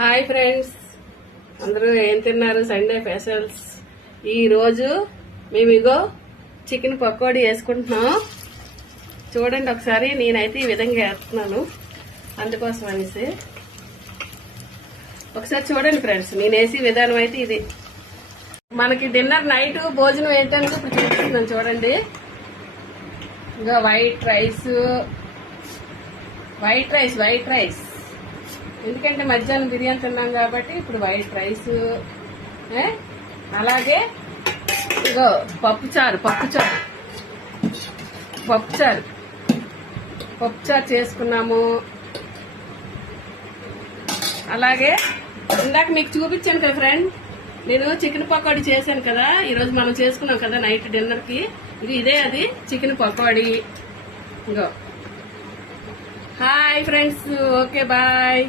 Hi friends, అందరూ ఏం తిన్నారు? Sunday specials. ఈరోజు మేము ఇగో చికెన్ పకోడీ వేసుకుంటున్నాం. చూడండి ఒకసారి. నేనైతే ఈ విధంగా వేస్తున్నాను, అందుకోసం అనేసి ఒకసారి చూడండి ఫ్రెండ్స్. నేను వేసే విధానం అయితే ఇది. మనకి డిన్నర్ నైట్ భోజనం ఏంటంటే ఇప్పుడు చూపిస్తున్నాను చూడండి. ఇంకా వైట్ రైస్ ఎందుకంటే మధ్యాహ్నం బిర్యానీ తిన్నాం కాబట్టి ఇప్పుడు వైట్ రైస్, అలాగే ఇగో పప్పుచారు చేసుకున్నాము. అలాగే ఇందాక మీకు చూపించాను కదా ఫ్రెండ్, నేను చికెన్ పకోడీ చేశాను కదా. ఈరోజు మనం చేసుకున్నాం కదా నైట్ డిన్నర్ కి. ఇదే అది చికెన్ పకోడీ. ఇంకో హాయ్ ఫ్రెండ్స్, ఓకే బాయ్.